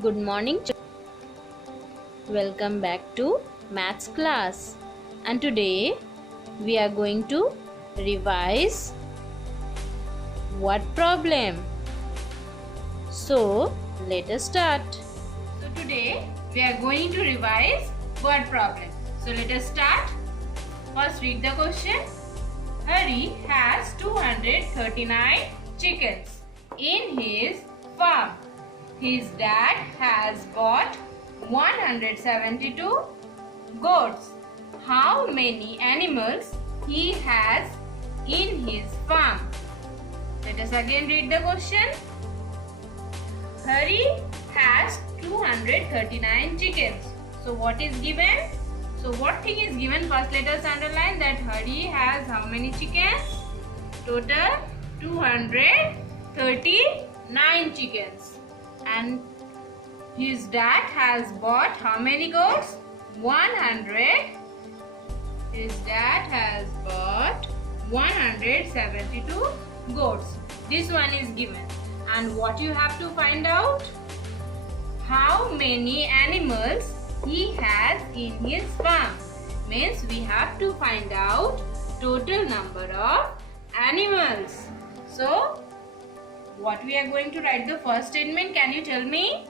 Good morning. Welcome back to maths class. And today we are going to revise word problem. So let us start. So today we are going to revise word problem. So let us start. First read the question. Hari has 239 chickens in his farm. His dad has bought 172 goats. How many animals he has in his farm? Let us again read the question. Hari has 239 chickens. So what is given? So what thing is given? First let us underline that Hari has how many chickens? Total 239 chickens. And his dad has bought how many goats? 100. His dad has bought 172 goats. This one is given. And what you have to find out? How many animals he has in his farm. Means we have to find out total number of animals. So what we are going to write the first statement, can you tell me?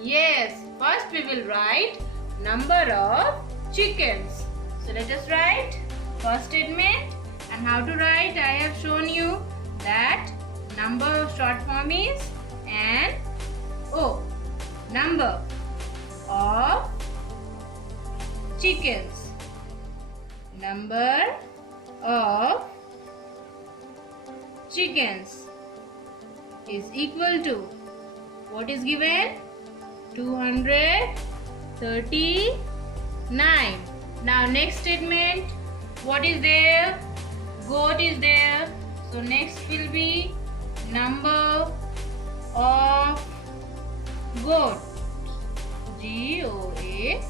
Yes, first we will write number of chickens. So let us write first statement, and how to write I have shown you that number of short form is NO. Number of chickens. Number of chickens is equal to what is given? 239. Now next statement, what is there? Goat is there. So next will be number of goat, GOATS,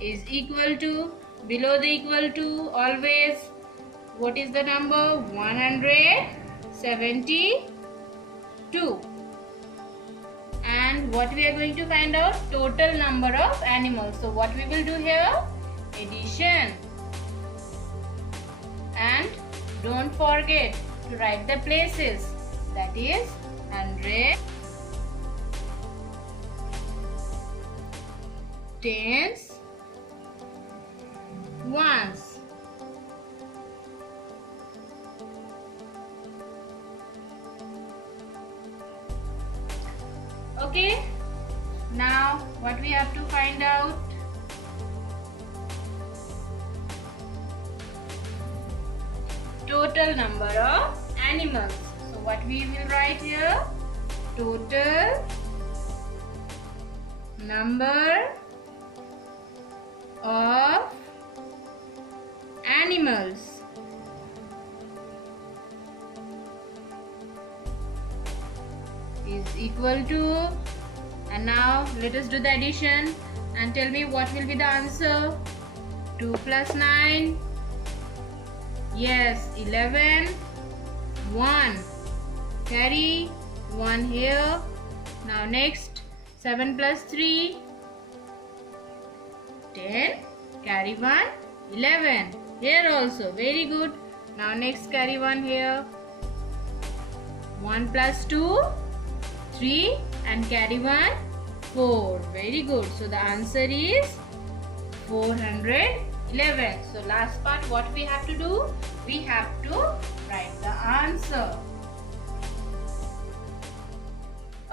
is equal to, below the equal to always, what is the number? 172. And what we are going to find out? Total number of animals. So what we will do here? Addition. And don't forget to write the places. That is 100, tens, ones. Okay, now what we have to find out? Total number of animals. So what we will write here? Total number of animals is equal to, and now let us do the addition and tell me what will be the answer. 2 plus 9, yes, 11. 1, carry 1 here. Now next, 7 plus 3, 10, carry 1, 11. Here also, very good. Now next, carry 1 here. 1 plus 2, 3, and carry 1, 4. Very good. So the answer is 411. So last part, what we have to do? We have to write the answer.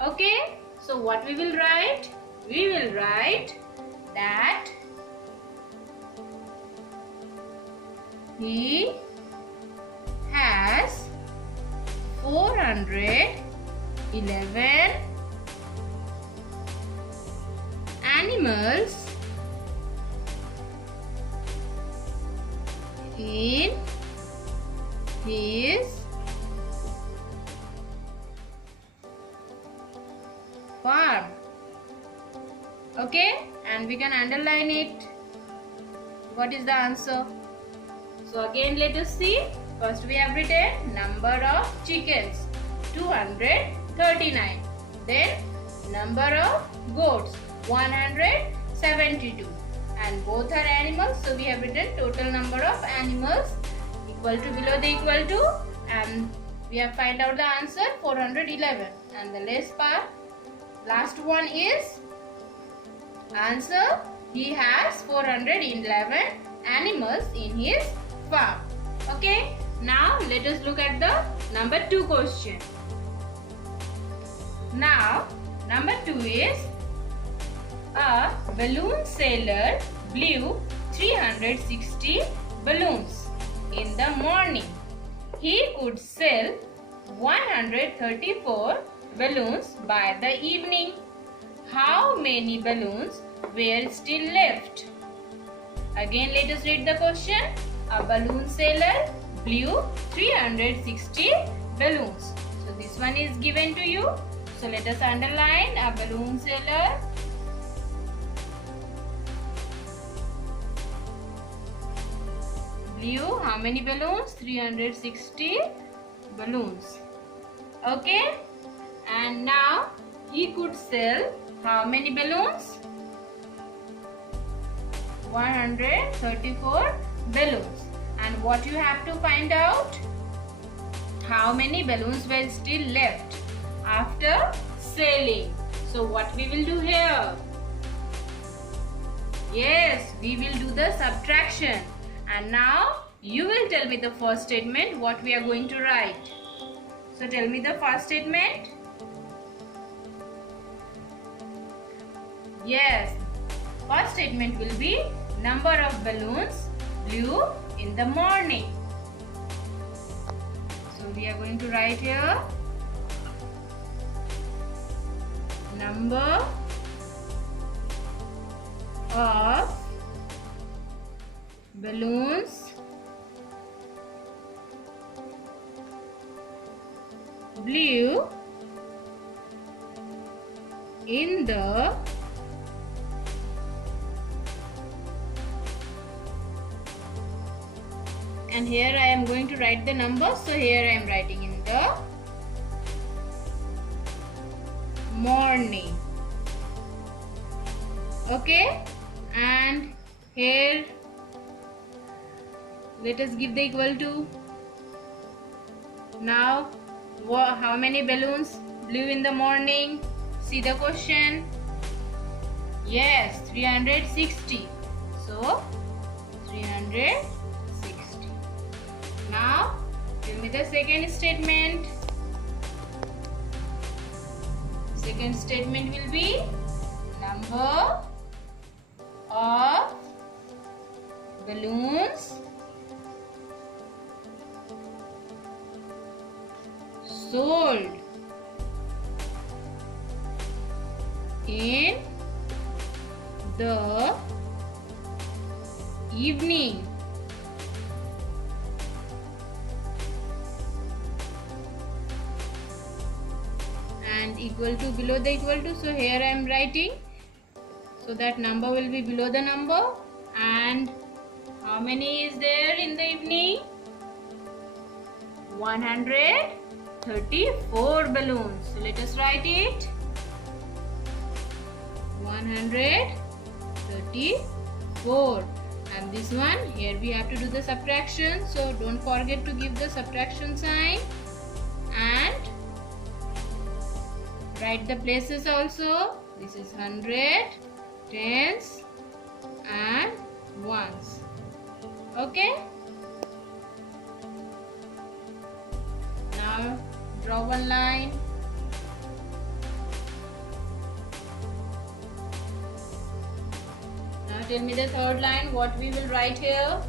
Okay. So what we will write? We will write that he has 411 animals in his farm. Okay, and we can underline it. What is the answer? So again let us see. First we have written number of chickens 239. Then number of goats 172, and both are animals, so we have written total number of animals equal to below the equal to, and we have find out the answer 411. And the last one is answer, he has 411 animals in his farm. Okay, now let us look at the number 2 question. Now number 2 is, a balloon seller blew 360 balloons in the morning. He could sell 134 balloons by the evening. How many balloons were still left? Again, let us read the question. A balloon seller blew 360 balloons. So this one is given to you. So let us underline, a balloon seller blew how many balloons? 360 balloons. Okay, and now he could sell how many balloons? 134 balloons. And what you have to find out? How many balloons were still left after selling. So what we will do here? Yes, we will do the subtraction. And now you will tell me the first statement what we are going to write. So tell me the first statement. Yes, first statement will be number of balloons blew in the morning. So we are going to write here number of balloons blew in the and here I am going to write the number, so here I am writing in the morning. Okay, and here let us give the equal to. Now how many balloons blew in the morning? See the question. Yes, 360. So 360. Now give me the second statement. Second statement will be number of balloons sold in the evening. And equal to below the equal to, so here I am writing, so that number will be below the number. And how many is there in the evening? 134 balloons. So let us write it. 134. And this one, here we have to do the subtraction, so don't forget to give the subtraction sign and write the places also. This is 100, tens and ones. Okay, now draw one line. Now tell me the third line, what we will write here.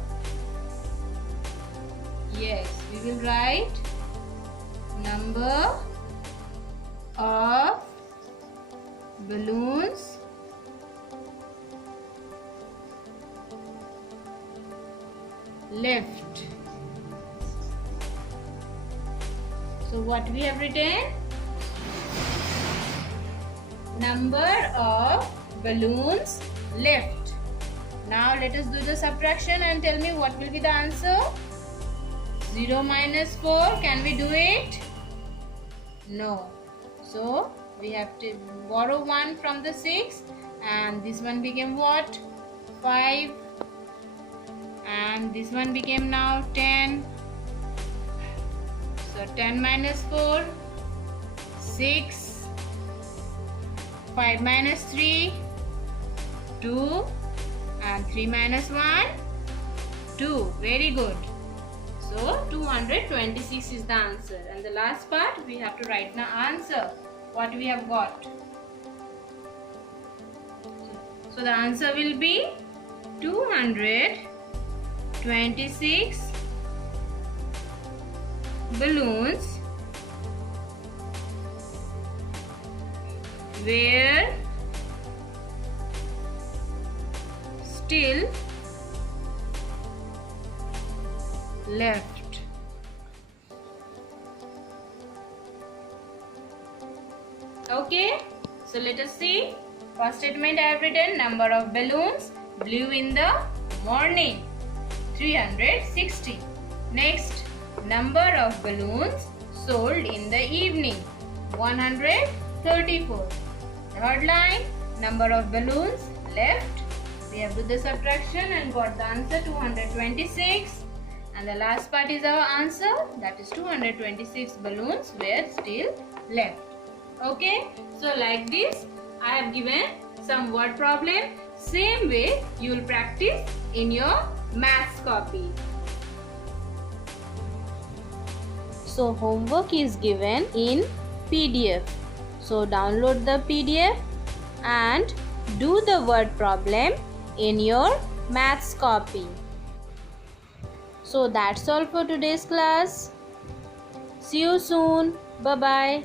Yes, we will write number of balloons left. So what we have written? Number of balloons left. Now let us do the subtraction and tell me what will be the answer. 0 minus 4. Can we do it? No. So We have to borrow 1 from the 6, and this one became what? 5, and this one became now 10. So 10 minus 4, 6, 5 minus 3, 2, and 3 minus 1, 2. Very good. So 226 is the answer. And the last part we have to write now answer. What we have got. So the answer will be 226 balloons were still left. Okay, so let us see. First statement I have written, number of balloons blew in the morning, 360. Next, number of balloons sold in the evening, 134. Third line, number of balloons left. We have to do the subtraction and got the answer 226. And the last part is our answer, that is 226 balloons were still left. Okay, so like this I have given some word problem. Same way you will practice in your maths copy. So homework is given in PDF. So download the PDF and do the word problem in your maths copy. So that's all for today's class. See you soon. Bye bye.